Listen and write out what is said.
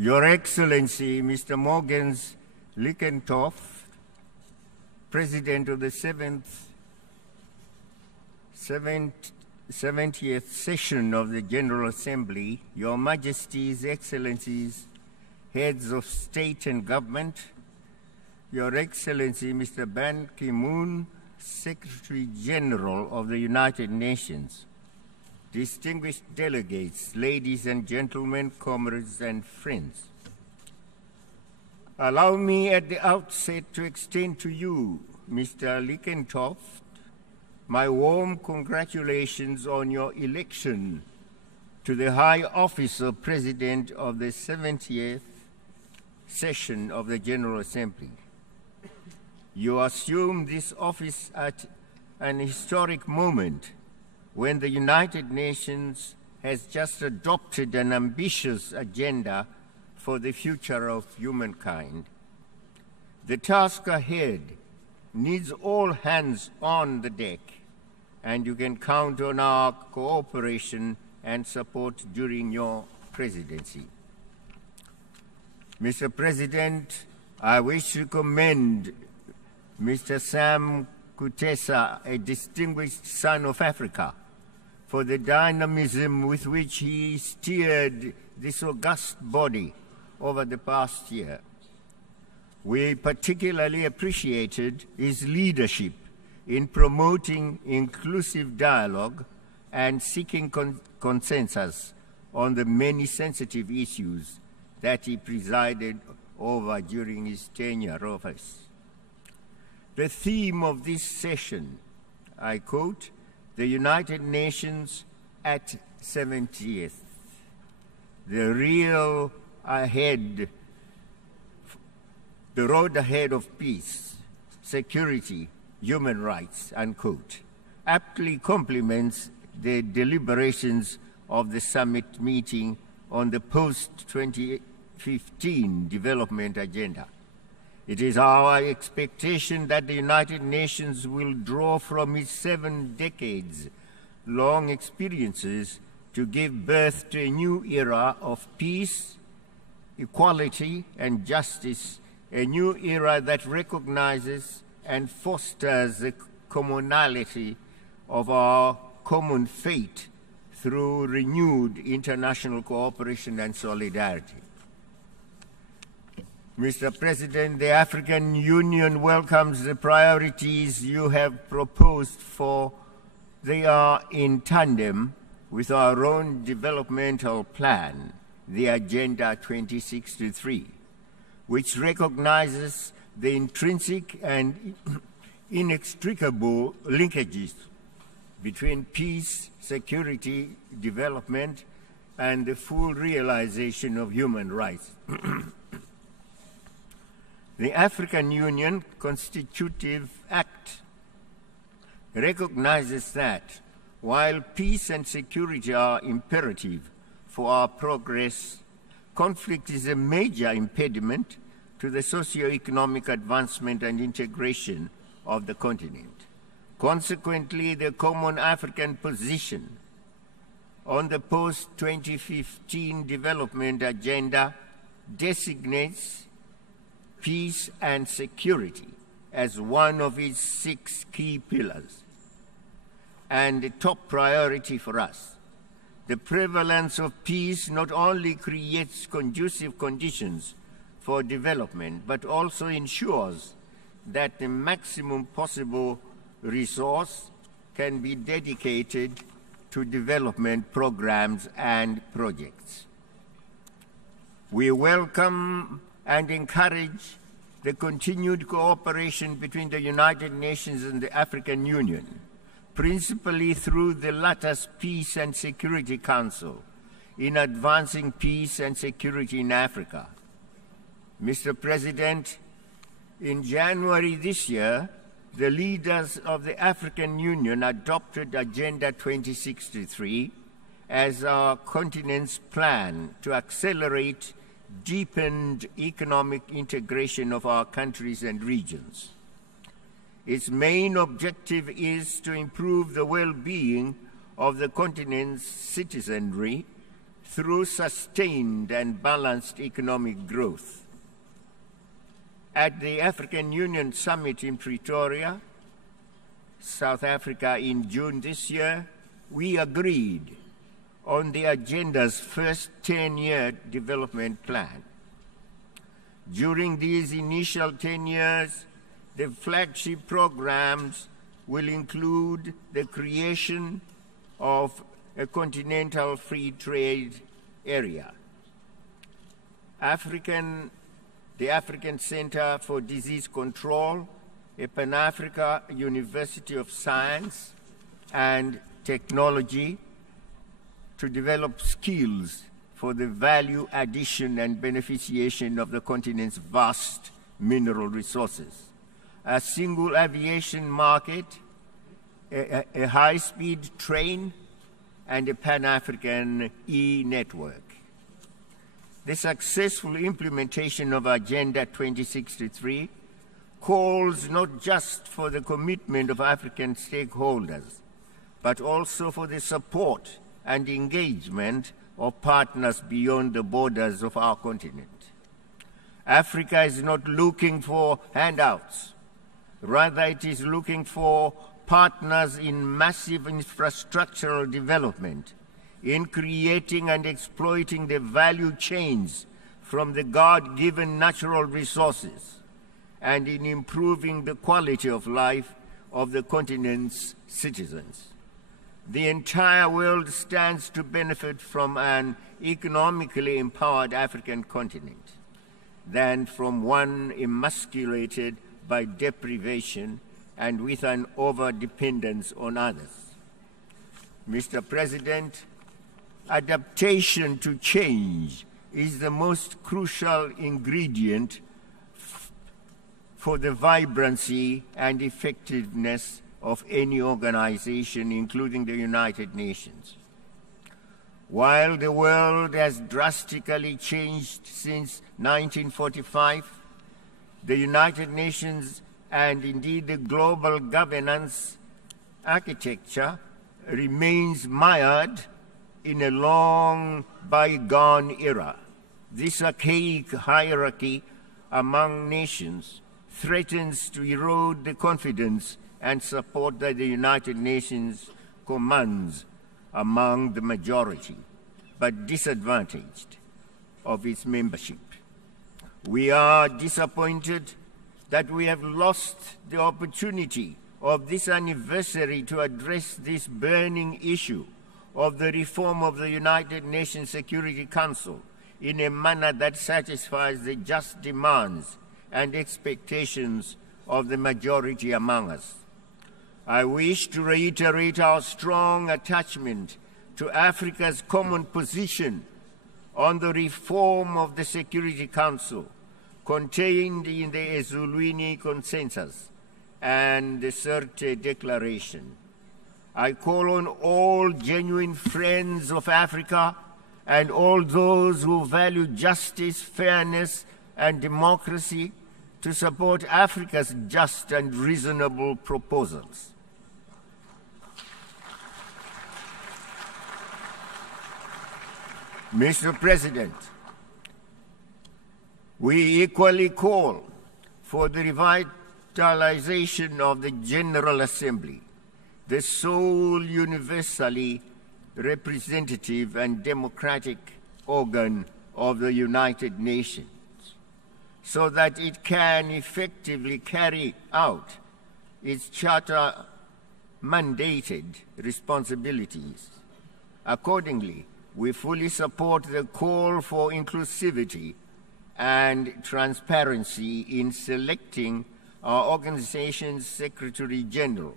Your Excellency, Mr. Morgens Lickenthoff, President of the 70th session of the General Assembly, Your Majesties, Excellencies, Heads of State and Government, Your Excellency, Mr. Ban Ki-moon, Secretary General of the United Nations, distinguished delegates, ladies and gentlemen, comrades and friends. Allow me at the outset to extend to you, Mr. Lickenthoff, my warm congratulations on your election to the high office of President of the 70th session of the General Assembly. You assume this office at an historic moment when the United Nations has just adopted an ambitious agenda for the future of humankind. The task ahead needs all hands on the deck, and you can count on our cooperation and support during your presidency. Mr. President, I wish to commend Mr. Sam Kutesa, a distinguished son of Africa, for the dynamism with which he steered this august body over the past year. We particularly appreciated his leadership in promoting inclusive dialogue and seeking consensus on the many sensitive issues that he presided over during his tenure of office. The theme of this session, I quote, "The United Nations at 70th, the road ahead of peace, security, human rights," unquote, aptly complements the deliberations of the summit meeting on the post-2015 development agenda. It is our expectation that the United Nations will draw from its 7 decades-long experiences to give birth to a new era of peace, equality, and justice, a new era that recognizes and fosters the commonality of our common fate through renewed international cooperation and solidarity. Mr. President, the African Union welcomes the priorities you have proposed, for they are in tandem with our own developmental plan, the Agenda 2063, which recognizes the intrinsic and inextricable linkages between peace, security, development, and the full realization of human rights. The African Union Constitutive Act recognizes that while peace and security are imperative for our progress, conflict is a major impediment to the socio-economic advancement and integration of the continent. Consequently, the Common African Position on the post-2015 development agenda designates peace and security as one of its 6 key pillars and a top priority for us. The prevalence of peace not only creates conducive conditions for development, but also ensures that the maximum possible resource can be dedicated to development programs and projects. We welcome and encourage the continued cooperation between the United Nations and the African Union, principally through the latter's Peace and Security Council, in advancing peace and security in Africa. Mr. President, in January this year, the leaders of the African Union adopted Agenda 2063 as our continent's plan to accelerate deepened economic integration of our countries and regions. Its main objective is to improve the well-being of the continent's citizenry through sustained and balanced economic growth. At the African Union Summit in Pretoria, South Africa in June this year, we agreed on the agenda's first 10-year development plan. During these initial 10 years, the flagship programs will include the creation of a continental free trade area, the African Center for Disease Control, a Pan-Africa University of Science and Technology to develop skills for the value addition and beneficiation of the continent's vast mineral resources, a single aviation market, a high-speed train, and a Pan-African e-network. The successful implementation of Agenda 2063 calls not just for the commitment of African stakeholders, but also for the support and engagement of partners beyond the borders of our continent. Africa is not looking for handouts. Rather, it is looking for partners in massive infrastructural development, in creating and exploiting the value chains from the God-given natural resources, and in improving the quality of life of the continent's citizens. The entire world stands to benefit from an economically empowered African continent than from one emasculated by deprivation and with an over-dependence on others. Mr. President, adaptation to change is the most crucial ingredient for the vibrancy and effectiveness of any organization, including the United Nations. While the world has drastically changed since 1945, the United Nations and indeed the global governance architecture remains mired in a long bygone era. This archaic hierarchy among nations threatens to erode the confidence and support that the United Nations commands among the majority, but disadvantaged of its membership. We are disappointed that we have lost the opportunity of this anniversary to address this burning issue of the reform of the United Nations Security Council in a manner that satisfies the just demands and expectations of the majority among us. I wish to reiterate our strong attachment to Africa's common position on the reform of the Security Council contained in the Ezulwini Consensus and the Sirte Declaration. I call on all genuine friends of Africa and all those who value justice, fairness, and democracy to support Africa's just and reasonable proposals. Mr. President, we equally call for the revitalization of the General Assembly, the sole universally representative and democratic organ of the United Nations, so that it can effectively carry out its charter-mandated responsibilities. Accordingly, we fully support the call for inclusivity and transparency in selecting our organization's Secretary General.